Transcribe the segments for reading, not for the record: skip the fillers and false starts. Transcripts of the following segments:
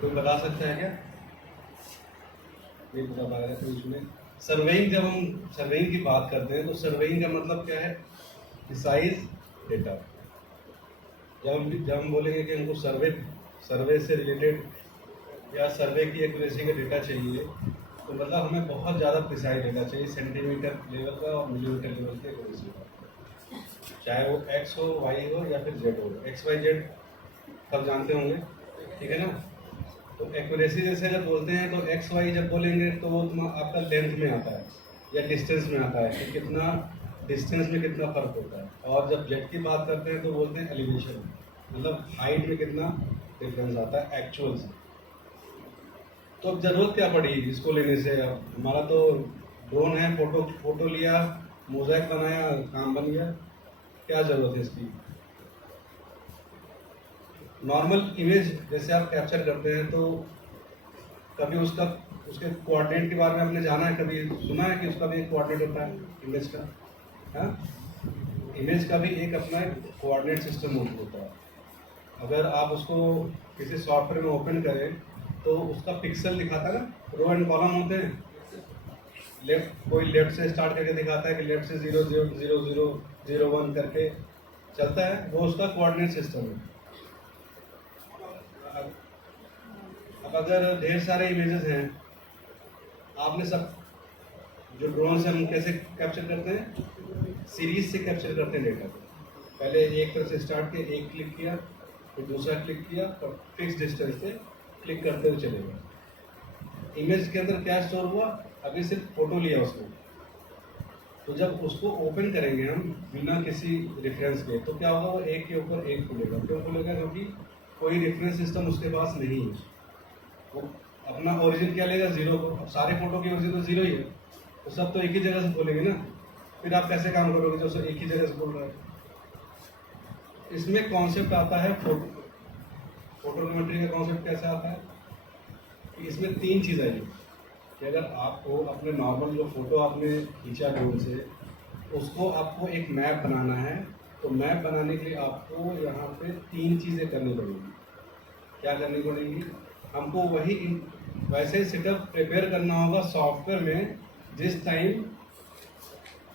कोई बता सकता है क्या? नहीं बता पा रहा है तो इसमें सर्वेइंग, जब हम सर्वेइंग की बात करते हैं तो सर्वेइंग का मतलब क्या है? Precise data. जब हम बोलेंगे कि हमको सर्वे से रिलेटेड या सर्वे की एक्यूरेसी का डेटा चाहिए, तो मतलब हमें बहुत ज़्यादा प्रिसाइज डेटा चाहिए, सेंटीमीटर लेवल का और मिलीमीटर लेवल के एक्यूरेसी का, चाहे वो एक्स हो, वाई हो या फिर जेड हो। एक्स वाई जेड सब जानते होंगे, ठीक है ना? तो एक्यूरेसी जैसे अगर बोलते हैं तो एक्स वाई जब बोलेंगे तो वो आपका लेंथ में आता है या डिस्टेंस में आता है कि कितना डिस्टेंस में कितना फर्क होता है। और जब जेड की बात करते हैं तो बोलते हैं एलिवेशन, मतलब हाइट में कितना डिफरेंस आता है एक्चुअल से। तो अब ज़रूरत क्या पड़ी इसको लेने से? अब हमारा तो ड्रोन है, फोटो लिया, मोज़ेक बनाया, काम बन गया। क्या ज़रूरत है इसकी? नॉर्मल इमेज जैसे आप कैप्चर करते हैं तो कभी उसके कोऑर्डिनेट के बारे में आपने जाना है, कभी सुना है कि उसका भी एक कोऑर्डिनेट होता है इमेज का? हाँ, इमेज का भी एक अपना कोऑर्डिनेट सिस्टम होता है। अगर आप उसको किसी सॉफ्टवेयर में ओपन करें तो उसका पिक्सल दिखाता है ना, रो एंड कॉलम होते हैं। कोई लेफ्ट से स्टार्ट करके दिखाता है कि लेफ्ट से 0 0 0 0 0 1 करके चलता है, वो उसका कोऑर्डिनेट सिस्टम है। अब अगर ढेर सारे इमेजेस हैं, आपने सब जो ड्रोन से हम कैसे कैप्चर करते हैं, सीरीज से कैप्चर करते हैं डेटा को। पहले एक तरफ से स्टार्ट किया, एक क्लिक किया, फिर दूसरा क्लिक किया और फिक्स डिस्टेंस से क्लिक करते हुए चले गए। इमेज के अंदर क्या स्टोर हुआ? अभी सिर्फ फोटो लिया उसको, तो जब उसको ओपन करेंगे हम बिना किसी रेफरेंस के, तो क्या होगा? वो एक के ऊपर एक खुलेगा। क्यों खुलेगा? क्योंकि कोई रेफरेंस सिस्टम उसके पास नहीं है। वो अपना ओरिजिन क्या लेगा? जीरो को। अब सारे फोटो की ओरिजिन तो जीरो ही है, तो सब तो एक ही जगह से खोलेंगे ना। फिर आप कैसे काम करोगे जो सब एक ही जगह से खोल रहा है? इसमें कॉन्सेप्ट आता है फोटोग्रामेट्री का कॉन्सेप्ट कैसे आता है कि इसमें तीन चीज़ आई कि अगर आपको अपने नॉर्मल जो फोटो आपने खींचा ड्रोन से, उसको आपको एक मैप बनाना है, तो मैप बनाने के लिए आपको यहाँ पे तीन चीज़ें करनी पड़ेगी। क्या करनी पड़ेगी? हमको वैसे सेटअप प्रिपेयर करना होगा सॉफ्टवेयर में जिस टाइम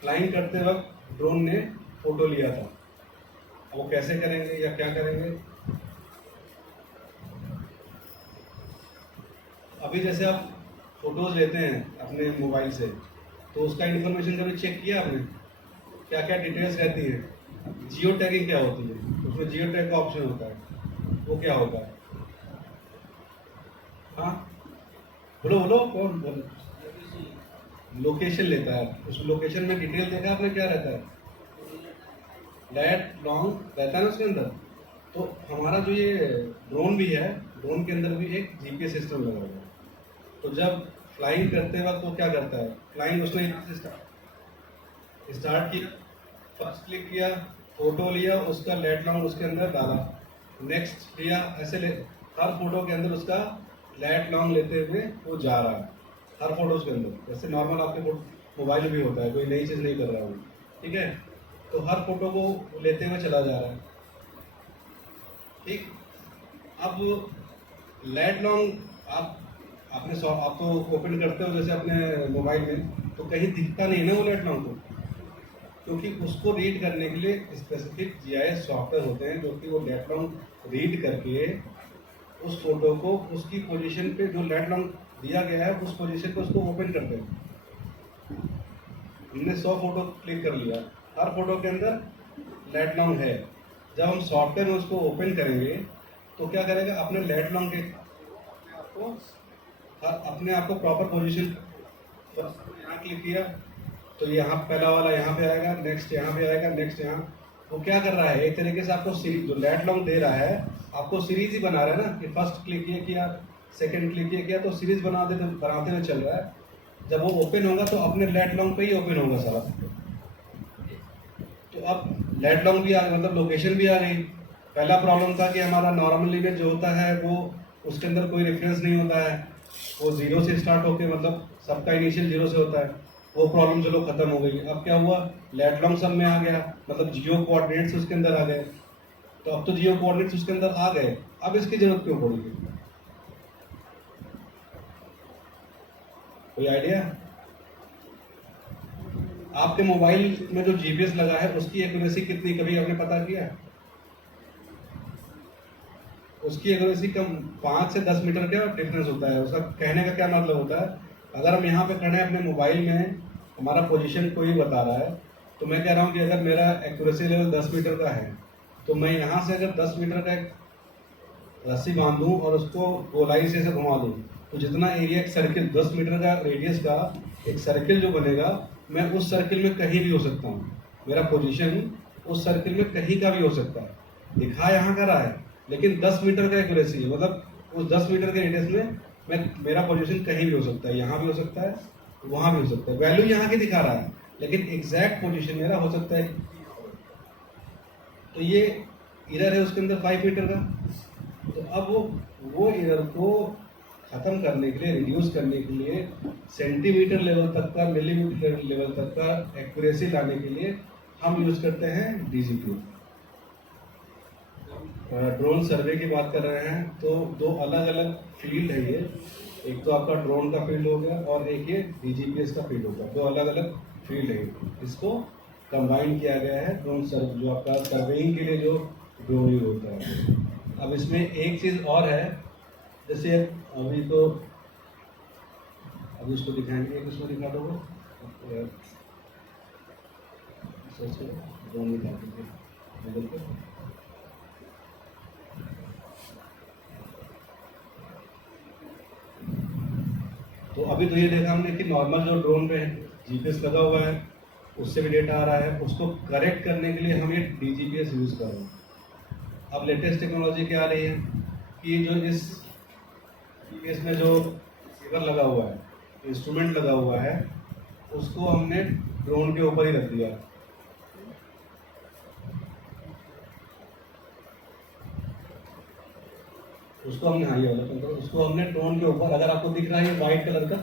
फ्लाइंग करते वक्त ड्रोन ने फोटो लिया था। वो कैसे करेंगे या क्या करेंगे? अभी जैसे आप फोटोज लेते हैं अपने मोबाइल से, तो उसका इन्फॉर्मेशन कभी चेक किया आपने? क्या क्या डिटेल्स रहती है? जियो टैगिंग क्या होती है? उसमें जियो टैग का ऑप्शन होता है, वो क्या होता है? हाँ, बोलो बोलो, कौन बोलो? लोकेशन लेता है। उस लोकेशन में डिटेल देखा आपने, क्या रहता है? लैट लॉन्ग रहता है ना उसके अंदर। तो हमारा जो ये ड्रोन भी है, ड्रोन के अंदर भी एक जीपीएस सिस्टम लगा हुआ है। तो जब फ्लाइंग करते वक्त वो क्या करता है? फ्लाइंग उसने यहाँ से स्टार्ट किया, फर्स्ट क्लिक किया, फोटो लिया, उसका लैट लॉन्ग उसके अंदर डाला, नेक्स्ट लिया, ऐसे हर फोटो के अंदर उसका लैट लॉन्ग लेते हुए वो जा रहा है हर फोटोज के अंदर। जैसे नॉर्मल आपके मोबाइल में भी होता है, कोई नई चीज़ नहीं कर रहा हूँ, ठीक है? तो हर फोटो को लेते हुए चला जा रहा है, ठीक। अब लैट लॉन्ग आप तो ओपन करते हो जैसे अपने मोबाइल में, तो कहीं दिखता नहीं ना वो लैट लॉन्ग को, क्योंकि उसको रीड करने के लिए स्पेसिफिक जीआईएस सॉफ्टवेयर होते हैं जो कि वो लैट लॉन्ग रीड करके उस फोटो को उसकी पोजीशन पे जो लैट लॉन्ग दिया गया है उस पोजीशन पे उसको ओपन करते हैं। हमने 100 फोटो क्लिक कर लिया, हर फोटो के अंदर लैट लॉन्ग है। जब हम सॉफ्टवेयर में उसको ओपन करेंगे तो क्या करेगा? अपने लैट लॉन्ग के अपने आप को प्रॉपर पोजीशन, यहाँ क्लिक किया तो यहाँ पहला वाला यहाँ पे आएगा, नेक्स्ट यहाँ पे आएगा, नेक्स्ट यहाँ। वो क्या कर रहा है? एक तरीके से आपको सीरीज जो लैट लॉन्ग दे रहा है आपको सीरीज ही बना रहा है ना, कि फर्स्ट क्लिक ये किया, सेकंड क्लिक ये किया, तो सीरीज बनाते हुए चल रहा है। जब वो ओपन होगा तो अपने लैट लॉन्ग पे ही ओपन होगा सारा। तो अब लैट लॉन्ग भी आ गई, मतलब लोकेशन भी आ गई। पहला प्रॉब्लम था कि हमारा नॉर्मल इमेज जो होता है वो उसके अंदर कोई रेफरेंस नहीं होता है, वो जीरो से स्टार्ट होके मतलब सबका इनिशियल जीरो से होता है। वो प्रॉब्लम चलो खत्म हो गई। अब क्या हुआ? लैट लॉन्ग सब में आ गया, मतलब जियो कोऑर्डिनेट्स उसके अंदर आ गए। तो अब तो जियो कोऑर्डिनेट्स उसके अंदर आ गए, अब इसकी जरूरत क्यों पड़ेगी? कोई आइडिया? आपके मोबाइल में जो जीपीएस लगा है उसकी एक्यूरेसी कितनी, कभी आपने पता किया? उसकी एक्यूरेसी कम 5 से 10 मीटर का डिफरेंस होता है। उसका कहने का क्या मतलब होता है, अगर हम यहाँ पे खड़े हैं अपने मोबाइल में, हमारा पोजीशन कोई बता रहा है, तो मैं कह रहा हूँ कि अगर मेरा एक्यूरेसी लेवल 10 मीटर का है तो मैं यहाँ से अगर 10 मीटर का एक रस्सी बांध दूँ और उसको गोलाई से घुमा दूँ, तो जितना एरिया एक सर्किल 10 मीटर का रेडियस का एक सर्किल जो बनेगा, मैं उस सर्किल में कहीं भी हो सकता हूँ। मेरा पोजीशन उस सर्किल में कहीं का भी हो सकता है। दिखा यहाँ का रहा है, लेकिन 10 मीटर का एक्यूरेसी है, मतलब उस 10 मीटर के रेडियस में मेरा पोजीशन कहीं भी हो सकता है। यहाँ भी हो सकता है, वहाँ भी हो सकता है। वैल्यू यहाँ की दिखा रहा है, लेकिन एग्जैक्ट पोजीशन मेरा हो सकता है। तो ये एरर है उसके अंदर 5 मीटर का। तो अब वो एरर को ख़त्म करने के लिए, रिड्यूस करने के लिए, सेंटीमीटर लेवल तक का, मिलीमीटर लेवल तक का एक्यूरेसी लाने के लिए हम यूज़ करते हैं डीजीपी। ड्रोन सर्वे की बात कर रहे हैं तो दो अलग अलग फील्ड है ये। एक तो आपका ड्रोन का फील्ड हो गया और एक ये डीजीपीएस का फील्ड हो गया। दो अलग अलग फील्ड है, इसको कंबाइन किया गया है। ड्रोन जो आपका सर्वेइंग के लिए जो ड्रोन यूज होता है। अब इसमें एक चीज़ और है, जैसे अभी तो अभी इसको दिखाएंगे, एक इसको दिखा दो, ड्रोन दिखा दीजिए। तो अभी तो ये देखा हमने कि नॉर्मल जो ड्रोन पे जीपीएस लगा हुआ है उससे भी डेटा आ रहा है, उसको करेक्ट करने के लिए हम ये डीजीपीएस यूज़ कर रहे हैं। अब लेटेस्ट टेक्नोलॉजी क्या आ रही है कि जो इस जीपीएस में जो रिसीवर लगा हुआ है, इंस्ट्रूमेंट लगा हुआ है, उसको हमने ड्रोन के ऊपर ही रख दिया। उसको हमने, हाँ ये वाला, उसको हमने ड्रोन के ऊपर, अगर आपको दिख रहा है व्हाइट कलर का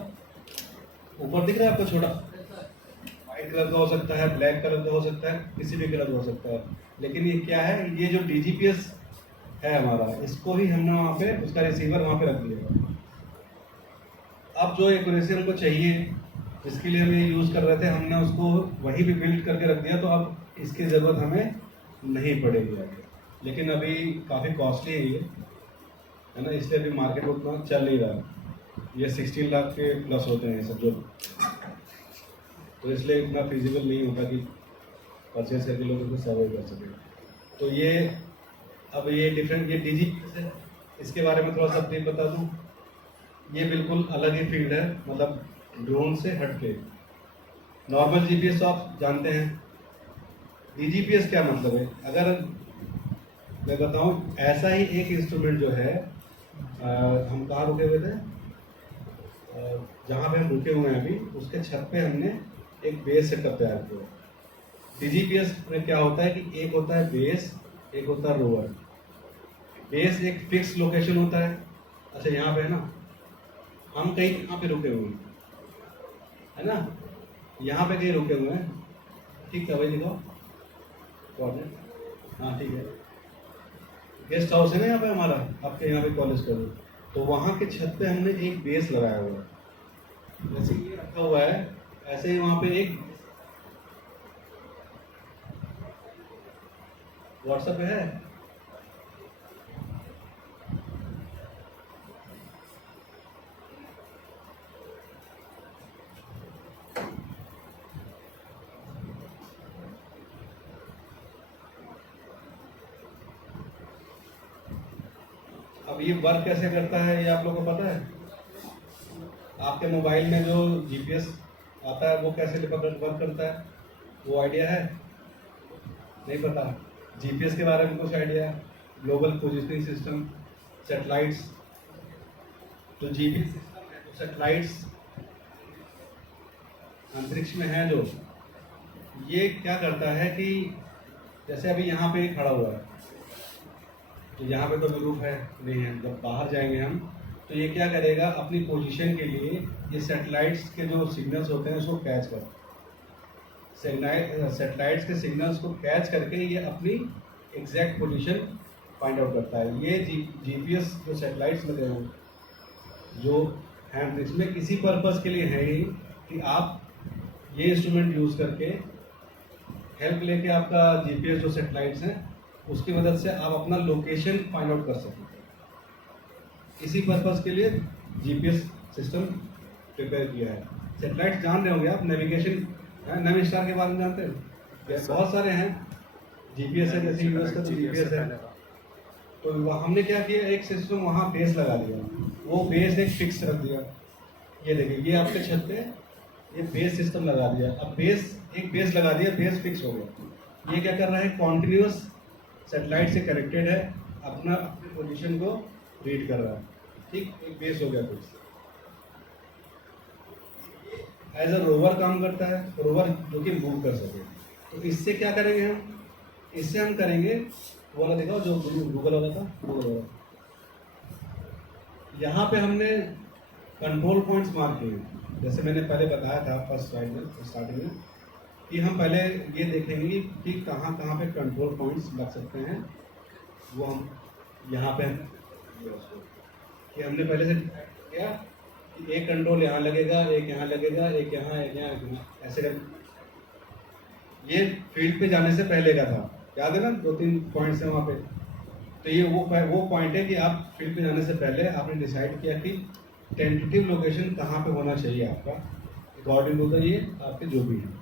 ऊपर दिख रहा है आपको, छोटा व्हाइट कलर का हो सकता है, ब्लैक कलर का हो सकता है, किसी भी कलर का हो सकता है। लेकिन ये क्या है, ये जो डीजीपीएस है हमारा, इसको ही हमने वहाँ पे, उसका रिसीवर वहाँ पे रख दिया। अब जो एक्यूरेसी हमको चाहिए, जिसके लिए हम ये यूज़ कर रहे थे, हमने उसको वहीं पे बिल्ड करके रख दिया। तो अब इसकी ज़रूरत हमें नहीं पड़ेगी आगे। लेकिन अभी काफ़ी कॉस्टली है ये, है ना, इसलिए अभी मार्केट में उतना चल नहीं रहा। ये 16 लाख के प्लस होते हैं सब जो, तो इसलिए इतना फिजिबल नहीं होता कि परचेज करके लोग उसको सर्वे कर सकें। तो ये अब ये डिफरेंट, ये डीजीपीएस है, इसके बारे में थोड़ा सा अपडेट बता दूं। ये बिल्कुल अलग ही फील्ड है, मतलब ड्रोन से हट के। नॉर्मल जीपीएस तो आप जानते हैं, डीजीपीएस क्या मतलब है अगर मैं बताऊं, ऐसा ही एक इंस्ट्रूमेंट जो है, हम कहाँ रुके हुए थे, जहाँ पे हम रुके हुए हैं अभी, उसके छत पे हमने एक बेस सेटअप तैयार किया। डीजीपीएस में क्या होता है कि एक होता है बेस, एक होता है रोवर। बेस एक फिक्स लोकेशन होता है। अच्छा यहाँ पे है ना, हम कहीं यहाँ पे रुके हुए हैं, है ना, यहाँ पे कहीं रुके हुए हैं, ठीक है भाई, दिखाओ कोऑर्डिनेट, हाँ ठीक है, गेस्ट हाउस है ना यहाँ पे हमारा, आपके यहाँ पे कॉलेज का। तो वहाँ के छत पे हमने एक बेस लगाया हुआ है, जैसे ये रखा हुआ है, ऐसे ही वहाँ पे एक व्हाट्सएप पे है। अब ये वर्क कैसे करता है ये आप लोगों को पता है? आपके मोबाइल में जो जीपीएस आता है वो कैसे वर्क करता है, वो आइडिया है? नहीं पता? जीपीएस के बारे में कुछ आइडिया है? ग्लोबल पोजिशनिंग सिस्टम, सैटेलाइट्स, जो जीपीएस सिस्टम है, तो सैटेलाइट्स अंतरिक्ष में है जो, ये क्या करता है कि जैसे अभी यहाँ पे खड़ा हुआ है, तो यहाँ पे तो विरूप है नहीं है, जब बाहर जाएंगे हम तो ये क्या करेगा, अपनी पोजीशन के लिए ये सैटेलाइट्स के जो सिग्नल्स होते हैं उसको कैच कर, सैटेलाइट्स के सिग्नल्स को कैच करके ये अपनी एग्जैक्ट पोजीशन फाइंड आउट करता है। ये जीपीएस जो सैटेलाइट्स लगे हैं, जो हैंड इसमें किसी पर्पस के लिए है ही कि आप ये इंस्ट्रूमेंट यूज़ करके हेल्प लेके आपका जीपीएस जो सेटेलाइट्स हैं उसकी मदद से आप अपना लोकेशन फाइंड आउट कर सकते हैं। इसी पर्पस के लिए जीपीएस सिस्टम प्रिपेयर किया है। सेटेलाइट जान रहे होंगे आप, नेविगेशन नेविस्टार के बारे में जानते हैं? बहुत सारे हैं। जीपीएस है, जैसे यूएस का तो जीपीएस है। तो हमने क्या किया, एक सिस्टम वहाँ बेस लगा दिया, वो बेस एक फिक्स रख दिया। ये देखिए, ये आपके छत पे ये बेस सिस्टम लगा दिया। अब एक बेस लगा दिया, बेस फिक्स हो गया। ये क्या कर रहा है, कॉन्टिन्यूस सेटेलाइट से कनेक्टेड है, अपनी पोजीशन को रीड कर रहा है। ठीक, एक बेस हो गया फिक्स। एज अ रोवर काम करता है, रोवर जो कि मूव कर सके। तो इससे क्या करेंगे हम, इससे हम करेंगे वो वाला देखा जो गूगल वाला था, गूगल वाला। यहाँ पे हमने कंट्रोल पॉइंट्स मार्क किए, जैसे मैंने पहले बताया था फर्स्ट स्लाइड में, स्टार्टिंग में, कि हम पहले ये देखेंगे कि कहाँ कहाँ पे कंट्रोल पॉइंट्स लग सकते हैं। वो हम यहाँ पे कि हमने पहले से किया कि एक कंट्रोल यहाँ लगेगा, एक यहाँ लगेगा, एक यहाँ, एक यहाँ, ऐसे कर। ये फील्ड पे जाने से पहले का था, याद है ना, 2-3 पॉइंट्स हैं वहाँ पे। तो ये वो पॉइंट है कि आप फील्ड पे जाने से पहले आपने डिसाइड किया कि टेंटेटिव लोकेशन कहाँ पे होना चाहिए आपका, अकॉर्डिंग टू द ये आपके जो भी है।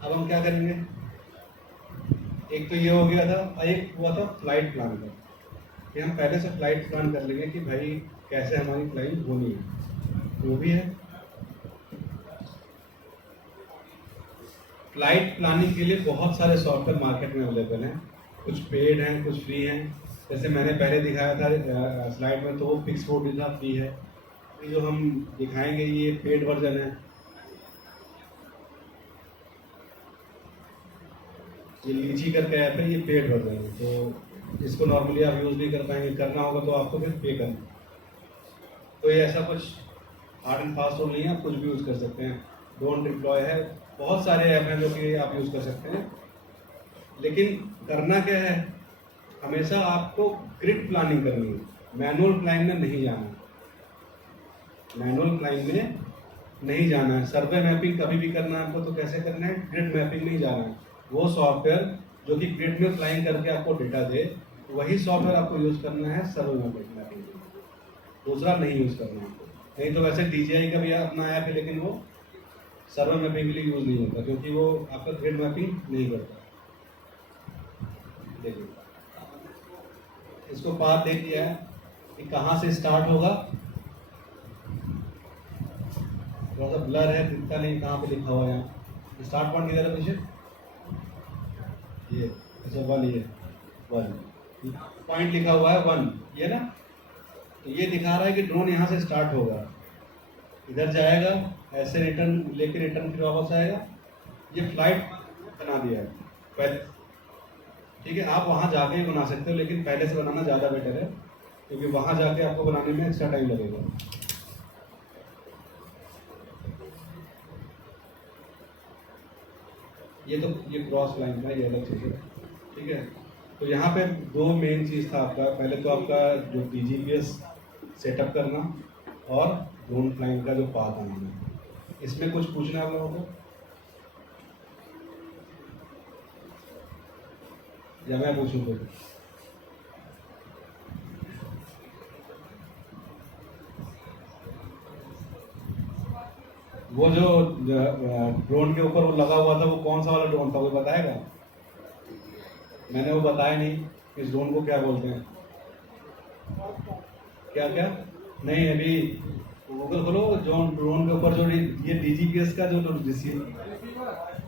अब हम क्या करेंगे, एक तो ये हो गया था, और एक हुआ था फ्लाइट प्लान का, कि हम पहले से फ्लाइट प्लान कर लेंगे कि भाई कैसे हमारी फ्लाइट होनी है, वो भी है। फ्लाइट प्लानिंग के लिए बहुत सारे सॉफ्टवेयर मार्केट में अवेलेबल हैं, कुछ पेड हैं, कुछ फ्री हैं। जैसे मैंने पहले दिखाया था स्लाइड में, तो वो फिक्स कोड था, फ्री है। ये जो हम दिखाएंगे ये पेड वर्जन है। ये लीची करके ऐप है, ये पेड वर्जन है, तो इसको नॉर्मली आप यूज़ नहीं कर पाएंगे, करना होगा तो आपको फिर पे करना। तो ये ऐसा कुछ हार्ड एंड फास्ट रूल नहीं है, आप कुछ भी यूज़ कर सकते हैं। डोंट डिप्लॉय है, बहुत सारे ऐप हैं जो कि आप यूज़ कर सकते हैं। लेकिन करना क्या है, हमेशा आपको ग्रिड प्लानिंग करनी है, मैनुअल प्लानिंग में नहीं जाना है। मैनुअल प्लानिंग में नहीं जाना है। सर्वे मैपिंग कभी भी करना है आपको तो कैसे करना है, ग्रिड मैपिंग में ही जाना है। वो सॉफ्टवेयर जो कि ग्रिड में प्लानिंग करके आपको डेटा दे, वही सॉफ्टवेयर आपको यूज़ करना है सर्वे मैपिंग। दूसरा नहीं यूज़ करना है। नहीं तो वैसे DJI का भी अपना ऐप है, लेकिन वो सर्वे मैपिंग के लिए यूज़ नहीं होता, क्योंकि वो आपका ग्रिड मैपिंग नहीं करता। देखिए, इसको पाथ देख लिया है कि कहाँ से स्टार्ट होगा, थोड़ा सा ब्लर है, दिखता नहीं कहाँ पे लिखा हुआ है। यहाँ स्टार्ट पॉइंट किधर है पीछे, ये अच्छा 1, ये 1 पॉइंट लिखा हुआ है 1, ये ना। तो ये दिखा रहा है कि ड्रोन यहाँ से स्टार्ट होगा, इधर जाएगा, ऐसे रिटर्न लेके रिटर्न फिर वापस आएगा। ये फ्लाइट बना दिया है पहले, ठीक है। आप वहाँ जाके ही बना सकते हो, लेकिन पहले से बनाना ज़्यादा बेटर है, क्योंकि वहाँ जाके आपको बनाने में एक्स्ट्रा टाइम लगेगा। ये क्रॉस लाइन का, ये अलग चीज़ है, ठीक है। तो यहाँ पे 2 मेन चीज़ था आपका। पहले तो आपका जो DGPS सेटअप करना, और ड्रोन फ्लाइंग का जो पाथ आना। इसमें कुछ पूछना है आप लोगों को, या मैं पूछूँ फिर? वो जो ड्रोन के ऊपर वो लगा हुआ था, वो कौन सा वाला ड्रोन था, वो बताएगा? मैंने वो बताया नहीं, इस ड्रोन को क्या बोलते हैं, क्या क्या नहीं। अभी गूगल खोलो, जो ड्रोन के ऊपर जो ये DGPS का जो रिसीव,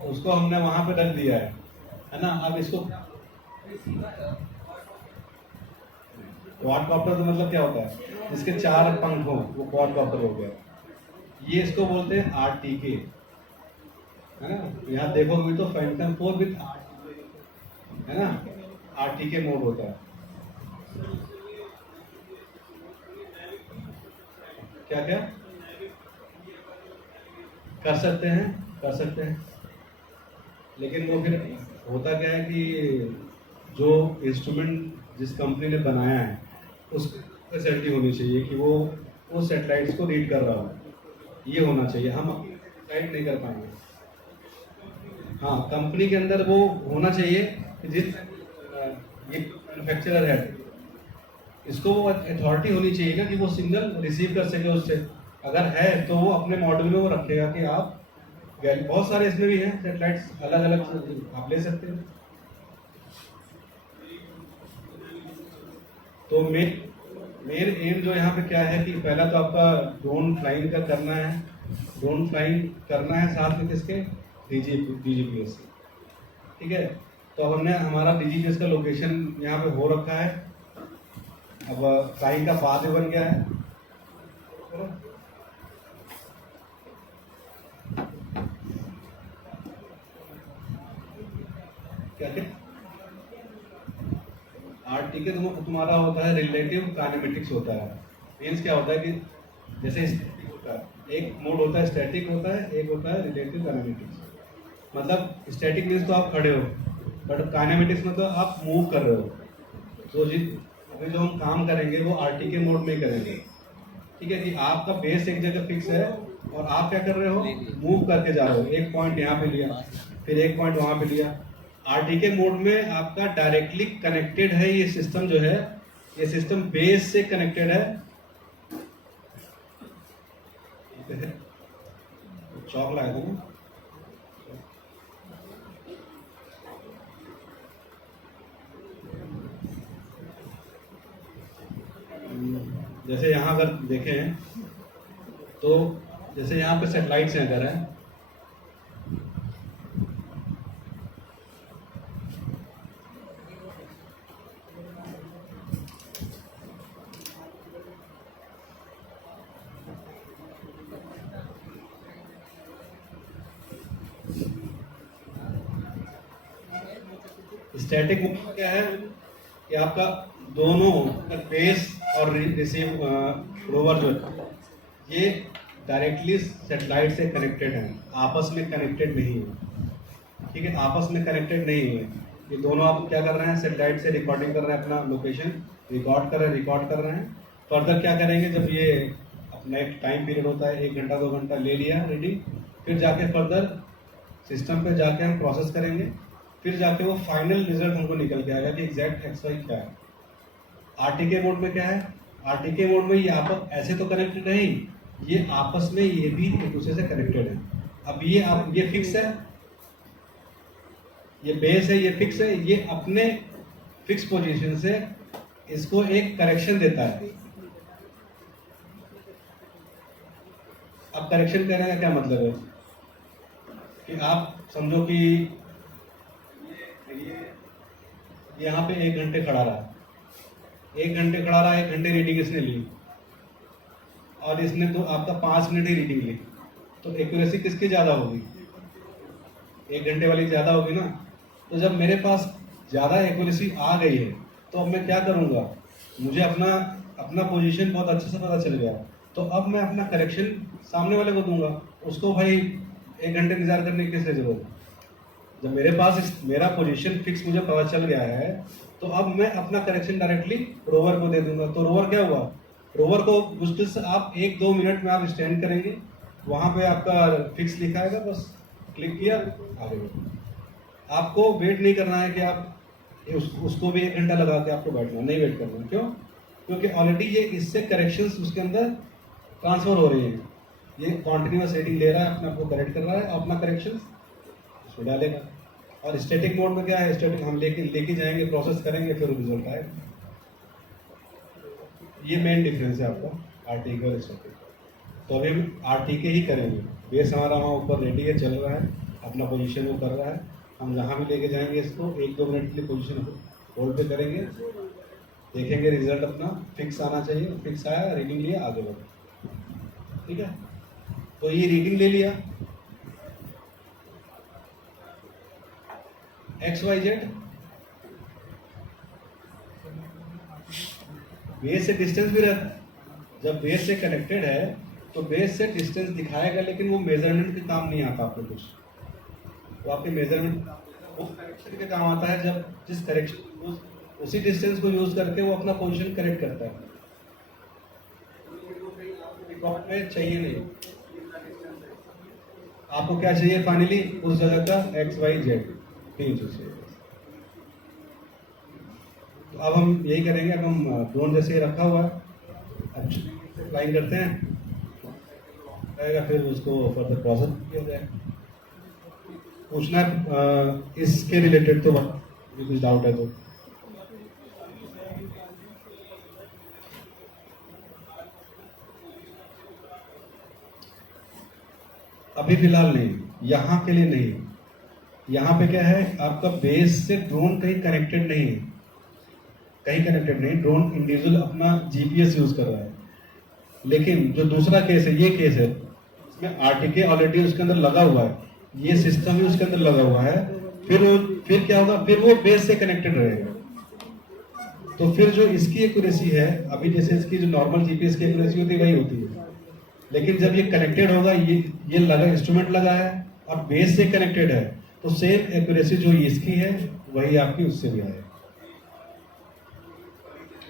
उसको हमने वहां पे रख दिया है ना। अब इसको क्वाडकॉप्टर तो मतलब क्या होता है, जिसके 4 पंख हो, वो क्वाडकॉप्टर हो गया। ये इसको बोलते हैं RTK, है ना। यहाँ देखोगे तो फैंटम 4 विद, है ना, RTK मोड होता है। क्या क्या कर सकते हैं, लेकिन वो फिर होता क्या है कि जो इंस्ट्रूमेंट जिस कंपनी ने बनाया है उस फैसिलिटी होनी चाहिए कि वो वो सेटेलाइट्स को रीड कर रहा हो, ये होना चाहिए। हम अपनी साइड नहीं कर पाएंगे। हाँ, कंपनी के अंदर वो होना चाहिए कि जिस ये मैन्युफैक्चरर है, इसको वो अथॉरिटी होनी चाहिए ना कि वो सिग्नल रिसीव कर सके उससे। अगर है तो वो अपने मॉडल में वो रखेगा कि आप बहुत सारे इसमें भी हैं सेटेलाइट्स अलग अलग आप ले सकते हैं। तो मेन एम जो यहाँ पे क्या है कि पहला तो आपका ड्रोन फ्लाइंग का करना है, ड्रोन फ्लाइंग करना है साथ में किसके, डीजीपीएस से। ठीक है, तो अब हमने हमारा डीजीपीएस का लोकेशन यहाँ पे हो रखा है। अब फ्लाइंग का पाथ भी बन गया है। क्या क्या आरटीके तुम्हारा होता है रिलेटिव काइनेमेटिक्स होता है। मीन्स क्या होता है कि जैसे स्टैटिक होता है, एक मोड होता है स्टैटिक होता है, एक होता है रिलेटिव काइनेमेटिक्स। मतलब स्टैटिक मीन्स तो आप खड़े हो, बट काइनेमेटिक्स में तो आप मूव कर रहे हो। तो अभी जो हम काम करेंगे वो आरटीके मोड में करेंगे। ठीक है कि आपका बेस एक जगह फिक्स है और आप क्या कर रहे हो, मूव करके जा रहे हो। एक पॉइंट यहाँ पे लिया, फिर एक पॉइंट वहाँ पे लिया। आरटीके मोड में आपका डायरेक्टली कनेक्टेड है ये सिस्टम जो है, ये सिस्टम बेस से कनेक्टेड है। चौक लाया था ना, जैसे यहाँ अगर देखें तो जैसे यहाँ पे सेटेलाइट्स हैं अगर है, स्टैटिक मोड क्या है कि आपका दोनों बेस और रिसीव रोवर जो है ये डायरेक्टली सेटेलाइट से कनेक्टेड है, आपस में कनेक्टेड नहीं है। ठीक है, आपस में कनेक्टेड नहीं है। ये दोनों आप क्या कर रहे हैं, सेटेलाइट से रिकॉर्डिंग कर रहे हैं, अपना लोकेशन रिकॉर्ड कर रहे हैं। फर्दर क्या करेंगे, जब ये अपना एक टाइम पीरियड होता है 1 घंटा 2 घंटा ले लिया रीडिंग, फिर जाके फर्दर सिस्टम पे जाके हम प्रोसेस करेंगे, फिर जाके वो फाइनल रिजल्ट हमको निकल के आएगा कि एग्जैक्ट एक्स वाई क्या है। आरटीके मोड में क्या है, आरटीके मोड में ये आप ऐसे तो कनेक्टेड नहीं, ये आपस में ये भी एक दूसरे से कनेक्टेड है। अब ये फिक्स है, ये बेस है, ये फिक्स है, ये अपने फिक्स पोजीशन से इसको एक करेक्शन देता है। अब करेक्शन करने का क्या मतलब है कि आप समझो कि यहाँ पे 1 घंटे खड़ा रहा, 1 घंटे खड़ा रहा, 1 घंटे रीडिंग इसने ली और इसने तो आपका 5 मिनट ही रीडिंग ली, तो एक्यूरेसी किसकी ज़्यादा होगी, 1 घंटे वाली ज़्यादा होगी ना। तो जब मेरे पास ज़्यादा एक्यूरेसी आ गई है तो अब मैं क्या करूँगा, मुझे अपना पोजीशन बहुत अच्छे से पता चल गया, तो अब मैं अपना करेक्शन सामने वाले को दूंगा। उसको भाई 1 घंटे इंतजार करने की किस जरूरत है। जब मेरे पास मेरा पोजीशन फिक्स मुझे पता चल गया है तो अब मैं अपना करेक्शन डायरेक्टली रोवर को दे दूंगा। तो रोवर क्या हुआ, रोवर को मुश्किल से आप 1-2 मिनट में आप स्टैंड करेंगे, वहाँ पे आपका फिक्स लिखा आएगा, बस क्लिक किया आगे बढ़ो। आपको वेट नहीं करना है कि आप उसको भी 1 घंटा लगा के आपको बैठना, नहीं वेट करना। क्यों, क्योंकि ऑलरेडी ये इससे करेक्शंस उसके अंदर ट्रांसफर हो रही हैं। ये कॉन्टिन्यूस रीडिंग ले रहा है, अपने आप को करेक्ट कर रहा है, अपना करेक्शन उसमें डालेगा। और स्टैटिक मोड में क्या है, स्टैटिक हम लेके जाएंगे, प्रोसेस करेंगे, फिर रिजल्ट आएगा। ये मेन डिफरेंस है आपका आरटीके और स्टैटिक। तो अभी हम आरटीके ही करेंगे, बेस हमारा वहाँ ऊपर रेडी है, चल रहा है, अपना पोजीशन वो कर रहा है। हम जहाँ भी लेके जाएंगे इसको 1-2 मिनट के लिए पोजीशन होल्ड पे करेंगे, देखेंगे रिजल्ट अपना फिक्स आना चाहिए, फिक्स आया, रीडिंग लिया, आगे बढ़ो। ठीक है, तो ये रीडिंग ले लिया XYZ, बेस से डिस्टेंस भी रहता है। जब बेस से कनेक्टेड है तो बेस से डिस्टेंस दिखाएगा, लेकिन वो मेजरमेंट के काम नहीं आता आपको कुछ। तो आपके मेजरमेंट वो करेक्शन के काम आता है, जब जिस करेक्शन उसी डिस्टेंस को यूज करके वो अपना पोजीशन करेक्ट करता है। ड्रोन में चाहिए नहीं। आपको क्या चाहिए फाइनली? उस जगह का XYZ 3 चीज चाहिए। तो अब हम यही करेंगे। अब हम ड्रोन जैसे ही रखा हुआ है, अब फ्लाइंग करते हैं, रहेगा फिर उसको फर्दर प्रोसेस किया जाए। पूछना है इसके रिलेटेड तो कुछ डाउट है तो? अभी फिलहाल नहीं, यहाँ के लिए नहीं। यहाँ पे क्या है, आपका बेस से ड्रोन कहीं कनेक्टेड नहीं है, कहीं कनेक्टेड नहीं। ड्रोन इंडिविजुअल अपना जीपीएस यूज कर रहा है। लेकिन जो दूसरा केस है, ये केस है, इसमें आरटीके ऑलरेडी उसके अंदर लगा हुआ है, ये सिस्टम भी उसके अंदर लगा हुआ है। फिर क्या होगा, फिर वो बेस से कनेक्टेड रहेगा। तो फिर जो इसकी एक्यूरेसी है, अभी जैसे इसकी जो नॉर्मल जीपीएस की एक्यूरेसी होती है वही होती है, लेकिन जब ये कनेक्टेड होगा, ये लगा, इंस्ट्रूमेंट लगा है और बेस से कनेक्टेड है, तो सेम एक्यूरेसी जो इसकी है वही आपकी उससे भी आएगी।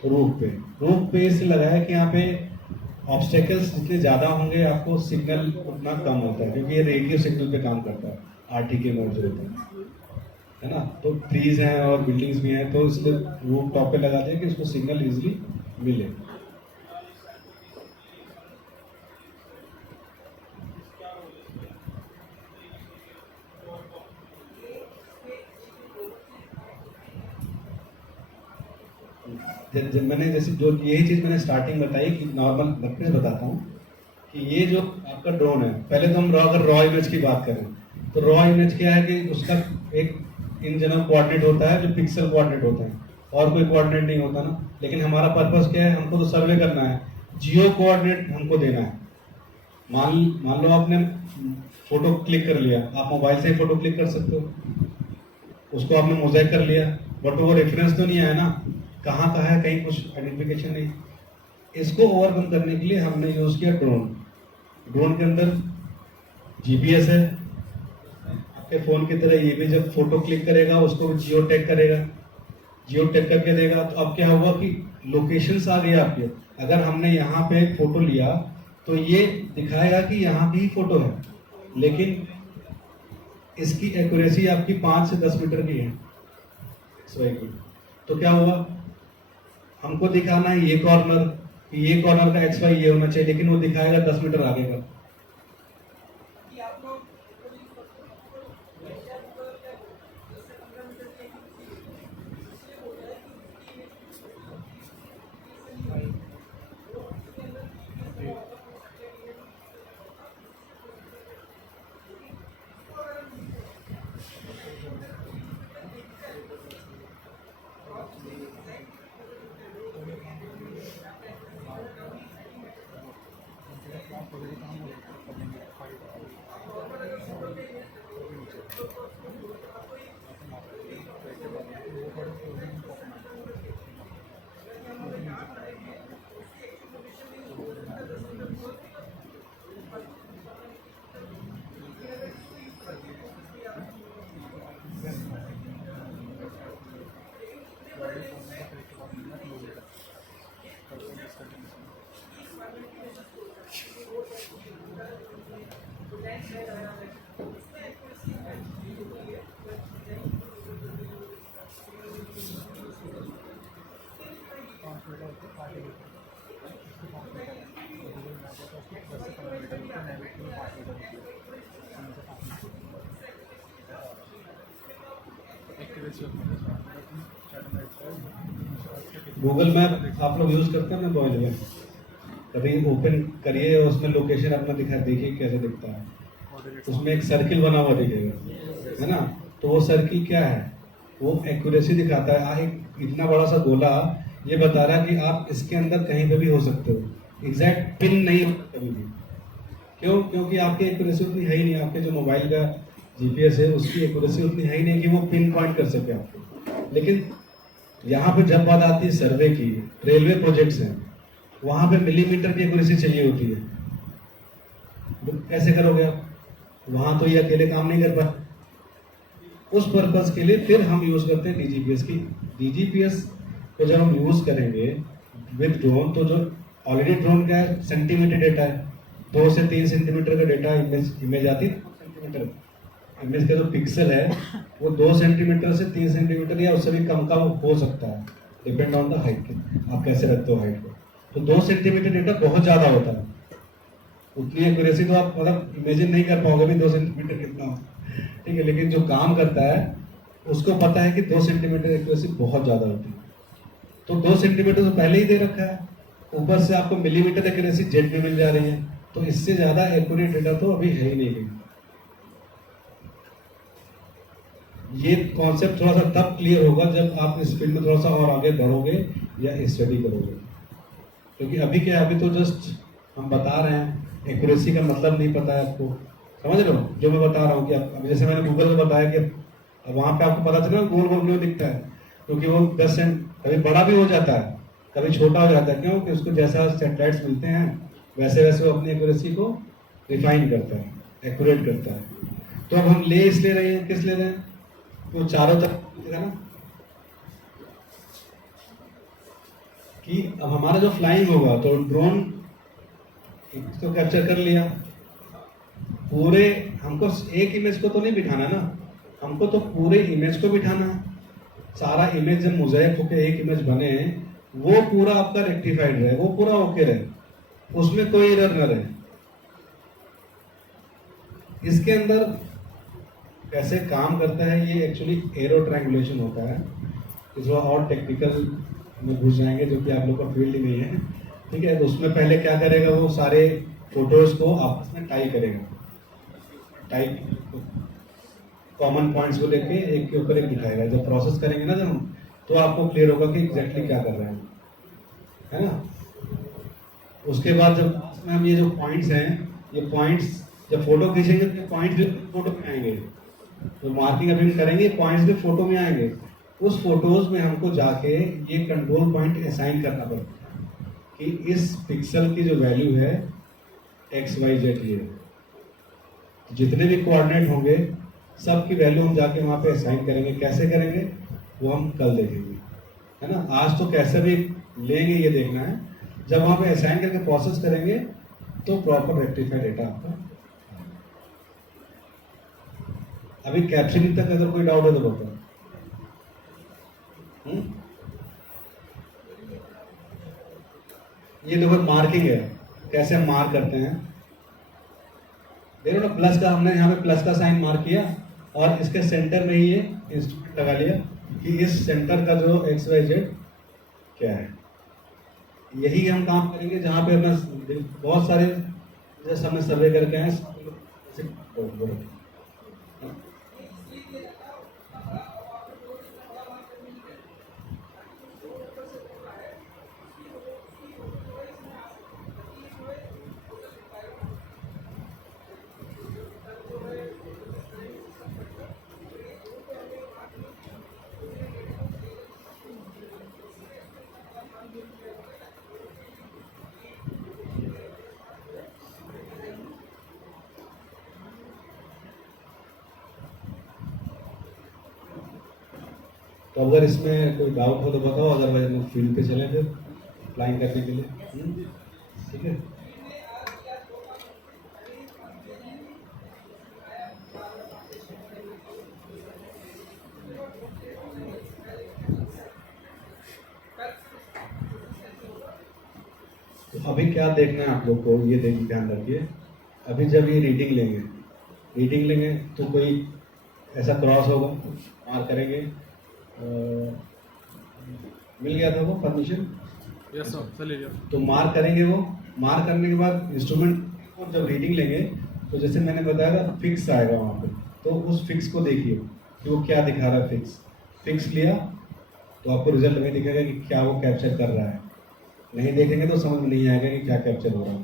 रूफ पे इससे लगा है कि यहाँ पे ऑब्स्टेकल्स जितने ज्यादा होंगे आपको सिग्नल उतना कम होता है, क्योंकि ये रेडियो सिग्नल पे काम करता है, आरटीके मोड जो होता है ना। तो ट्रीज हैं और बिल्डिंग्स भी हैं, तो इसलिए रूफ टॉप पे लगा दें कि उसको सिग्नल इजिली मिले। मैंने जैसे जो यही चीज मैंने स्टार्टिंग बताई कि नॉर्मल फिर बताता हूँ कि ये जो आपका ड्रोन है, पहले तो हम अगर रॉ इमेज की बात करें तो रॉ इमेज क्या है कि उसका एक इन जनरल कोऑर्डिनेट होता है जो पिक्सल कोऑर्डिनेट होता है, और कोई कोऑर्डिनेट नहीं होता ना। लेकिन हमारा पर्पस क्या है, हमको तो सर्वे करना है, जियो कोऑर्डिनेट हमको देना है। मान लो आपने फोटो क्लिक कर लिया, आप मोबाइल से ही फोटो क्लिक कर सकते हो, उसको आपने मोज़ेक कर लिया, बट वो रेफरेंस तो नहीं आया ना, कहाँ का है, कहीं कुछ आइडेंटिफिकेशन नहीं। इसको ओवरकम करने के लिए हमने यूज किया ड्रोन। ड्रोन के अंदर जीपीएस है, आपके फोन की तरह ये भी जब फोटो क्लिक करेगा उसको भी जियो टैग करेगा, जियो टैग करके देगा। तो अब क्या हुआ कि लोकेशंस आ गई आपके। अगर हमने यहाँ पे एक फोटो लिया तो ये दिखाएगा कि यहाँ की ही फोटो है, लेकिन इसकी एक्यूरेसी आपकी 5 से 10 मीटर की है की। तो क्या हुआ, हमको दिखाना है ये कॉर्नर, ये कॉर्नर का XY ये होना चाहिए, लेकिन वो दिखाएगा 10 मीटर आगे का। गूगल मैप आप लोग यूज करते हैं मोबाइल में, कभी ओपन करिए और उसमें लोकेशन अपना दिखा, देखिए कैसे दिखता है। उसमें एक सर्किल बना हुआ दिखेगा, है ना। तो वो सर्किल क्या है, वो एक्यूरेसी दिखाता है। एक इतना बड़ा सा गोला ये बता रहा है कि आप इसके अंदर कहीं पे भी हो सकते हो, एग्जैक्ट पिन नहीं हो कभी भी। क्यों? क्योंकि आपकी एक्यूरेसी उतनी है ही नहीं, आपके जो मोबाइल का जीपीएस है उसकी एक्यूरेसी उतनी है ही नहीं कि वो पिन पॉइंट कर सके आपको। लेकिन यहाँ पे जब बात आती है सर्वे की, रेलवे प्रोजेक्ट्स हैं, वहां पे मिलीमीटर की एक्यूरेसी चाहिए होती है। तो कैसे करोगे आप? वहां तो ये अकेले काम नहीं कर पाए। उस पर्पज के लिए फिर हम यूज करते हैं डीजीपीएस की। डीजीपीएस को जब हम यूज करेंगे विद ड्रोन, तो जो ऑलरेडी ड्रोन का सेंटीमीटर डेटा है, 2 से 3 सेंटीमीटर का डेटा इमेज आती है। सेंटीमीटर इमेज का जो पिक्सल है वो 2 सेंटीमीटर से 3 सेंटीमीटर या उससे भी कम का हो सकता है, डिपेंड ऑन द हाइट, आप कैसे रखते हो हाइट को। तो 2 सेंटीमीटर डेटा बहुत ज़्यादा होता है, उतनी एक्यूरेसी तो आप मतलब इमेजिन नहीं कर पाओगे भी 2 सेंटीमीटर कितना हो, ठीक है। लेकिन जो काम करता है उसको पता है कि 2 सेंटीमीटर एक्यूरेसी बहुत ज़्यादा होती है। तो 2 सेंटीमीटर तो पहले ही दे रखा है, ऊपर से आपको मिलीमीटर एक्यूरेसी जेट में मिल जा रही है, तो इससे ज़्यादा एक्यूरेट डेटा तो अभी है ही नहीं कहीं। ये कॉन्सेप्ट थोड़ा सा तब क्लियर होगा जब आप इस फील्ड में थोड़ा सा और आगे बढ़ोगे या स्टडी करोगे, क्योंकि अभी क्या है, अभी तो जस्ट हम बता रहे हैं, एक्यूरेसी का मतलब नहीं पता है आपको, समझ रहे हो जो मैं बता रहा हूँ कि अभी जैसे मैंने गूगल में बताया कि वहाँ पे आपको पता चला गोल गोल क्यों दिखता है, क्योंकि वो 10 सेंट कभी बड़ा भी हो जाता है, कभी छोटा हो जाता है, क्यों कि उसको जैसा सैटेलाइट्स मिलते हैं वैसे वैसे वो अपनी एक्यूरेसी को रिफाइन करता है, एक्यूरेट करता है। तो अब हम ले इसलिए रहे हैं, किस ले रहे हैं, तो चारों तरफ ना कि अब हमारा जो फ्लाइंग होगा तो ड्रोन तो कैप्चर कर लिया, पूरे हमको एक इमेज को तो नहीं बिठाना ना, हमको तो पूरे इमेज को बिठाना है। सारा इमेज जब मोज़ेक होकर एक इमेज बने वो पूरा आपका रेक्टिफाइड रहे, वो पूरा ओके रहे, उसमें कोई एरर न रहे। इसके अंदर कैसे काम करता है ये एक्चुअली एरो ट्रायंगुलेशन होता है, थोड़ा और टेक्निकल में घुस जाएंगे जो कि आप लोग का फील्ड ही नहीं है, ठीक है। तो उसमें पहले क्या करेगा, वो सारे फोटोज को आपस में टाई करेगा, टाई कॉमन पॉइंट्स को लेके एक के ऊपर एक बिठाएगा। जब प्रोसेस करेंगे ना जब हम, तो आपको क्लियर होगा कि एग्जैक्टली क्या कर रहे हैं, है ना। उसके बाद जब हम ये जो पॉइंट्स हैं, ये पॉइंट्स जब फोटो खींचेंगे तो पॉइंट्स भी फोटो में आएंगे, तो मार्किंग अभी हम करेंगे, पॉइंट्स भी फोटो में आएंगे। उस फोटोज में हमको जाके ये कंट्रोल पॉइंट असाइन करना पड़ता है कि इस पिक्सल की जो वैल्यू है XYZ ये, जितने भी कोऑर्डिनेट होंगे सब की वैल्यू हम जाके वहाँ पे असाइन करेंगे। कैसे करेंगे वो हम कल देखेंगे, है ना। आज तो कैसे भी लेंगे ये देखना है, जब वहाँ पे असाइन करके प्रोसेस करेंगे तो प्रॉपर रेक्टिफाइड डेटा आपका। अभी कैप्चरिंग तक अगर कोई डाउट है तो बताओ। ये देखो मार्किंग है, कैसे हम मार्क करते हैं, देखो ना, प्लस का हमने यहाँ पे प्लस का साइन मार्क किया और इसके सेंटर में ही ये इंस्ट्रूमेंट लगा लिया कि इस सेंटर का जो XYZ क्या है। यही हम काम करेंगे जहाँ पे हमने बहुत सारे जैसे हमने सर्वे करके आए, तो अगर इसमें कोई डाउट हो तो बताओ, अदरवाइज हम फील्ड पे चलें फिर अप्लाई करने के लिए, ठीक है। तो अभी क्या देखना है आप लोग को, ये देखिए ध्यान रखिए। अभी जब ये रीडिंग लेंगे तो कोई ऐसा क्रॉस होगा, मार्क करेंगे, मिल गया था वो परमिशन, यस सर, चलिए गया। तो मार्क करेंगे। वो मार्क करने के बाद इंस्ट्रूमेंट को जब रीडिंग लेंगे तो जैसे मैंने बताया था फिक्स आएगा वहाँ पे, तो उस फिक्स को देखिए कि वो क्या दिखा रहा है। फिक्स लिया तो आपको रिजल्ट में दिखेगा कि क्या वो कैप्चर कर रहा है। नहीं देखेंगे तो समझ में नहीं आएगा कि क्या कैप्चर हो रहा है,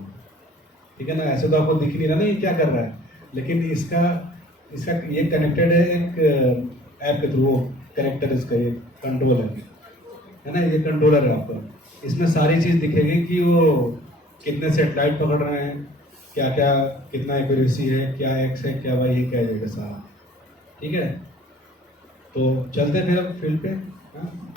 ठीक है ना। ऐसे तो आपको दिख नहीं रहा ना ये क्या कर रहा है, लेकिन इसका ये कनेक्टेड है एक ऐप के थ्रू, कनेक्टर इसका ये कंट्रोल है ना, ये कंट्रोलर है आपका। इसमें सारी चीज़ दिखेगी कि वो कितने सेटेलाइट पकड़ रहे हैं, क्या क्या कितना एक्यूरेसी है, क्या X है, क्या Y है, क्या Z है, सारा, ठीक है। तो चलते फिर अब फील्ड पे, हाँ।